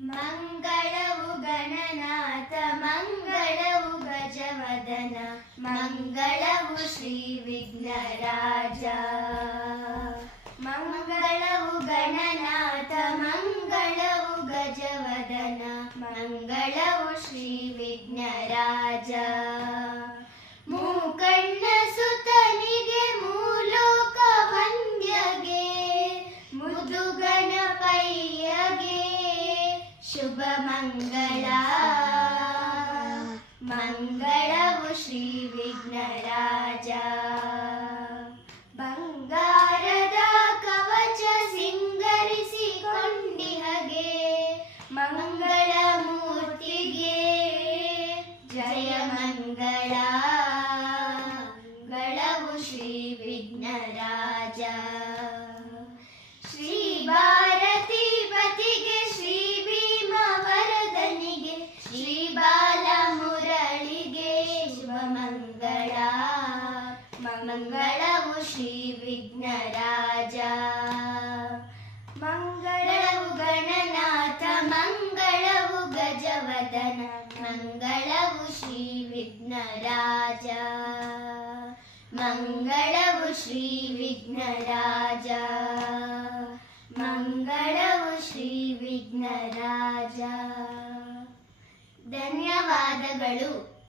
ಮಂಗಳವು ಗಣನಾಥ ಮಂಗಳವು ಗಜವದನ ಮಂಗಳವು ಶ್ರೀ ವಿಘ್ನರಾಜ. ಮಂಗಳವು ಗಣನಾಥ ಮಂಗಳವು ಗಜವದನ ಮಂಗಳವು ಶ್ರೀ ವಿಘ್ನರಾಜ. ಮೂಕಣ್ಣ ಸುತನಿಗೆ ಮೂಲೋಕ ವಂದ್ಯಗೆ ಮುದು ಗಣಪಯ್ಯಗೆ ಶುಭ ಮಂಗಳ. ಮಂಗಳವು ಶ್ರೀ ವಿಘ್ನರಾಜ. ಬಂಗಾರದ ಕವಚ ಸಿಂಗರಿಸಿಕೊಂಡಿಹಗೆ ಮಂಗಳ ಮೂರ್ತಿಗೆ ಜಯ ಮಂಗಳ. ಗಳವು ಶ್ರೀ ವಿಘ್ನರಾಜ. ಶ್ರೀ ಭಾರತಿ ಪತಿಗೆ ಶ್ರೀ ಭೀಮ ವರದನಿಗೆ ಶ್ರೀ ಬಾಲ ಮುರಳಿಗೆ ಶುಭ ಮಂಗಳ. ಮಂಗಳವು ಶ್ರೀ ವಿಘ್ನರಾಜ. ಮಂಗಳವು ಗಣನಾಥ ಮಂಗಳವು ಗಜವದನ ಮಂಗಳವು ಶ್ರೀ ವಿಘ್ನರಾಜ. ಮಂಗಳವು ಶ್ರೀ ವಿಘ್ನರಾಜ. ಮಂಗಳವು ಶ್ರೀ ವಿಘ್ನರಾಜ. ಧನ್ಯವಾದಗಳು.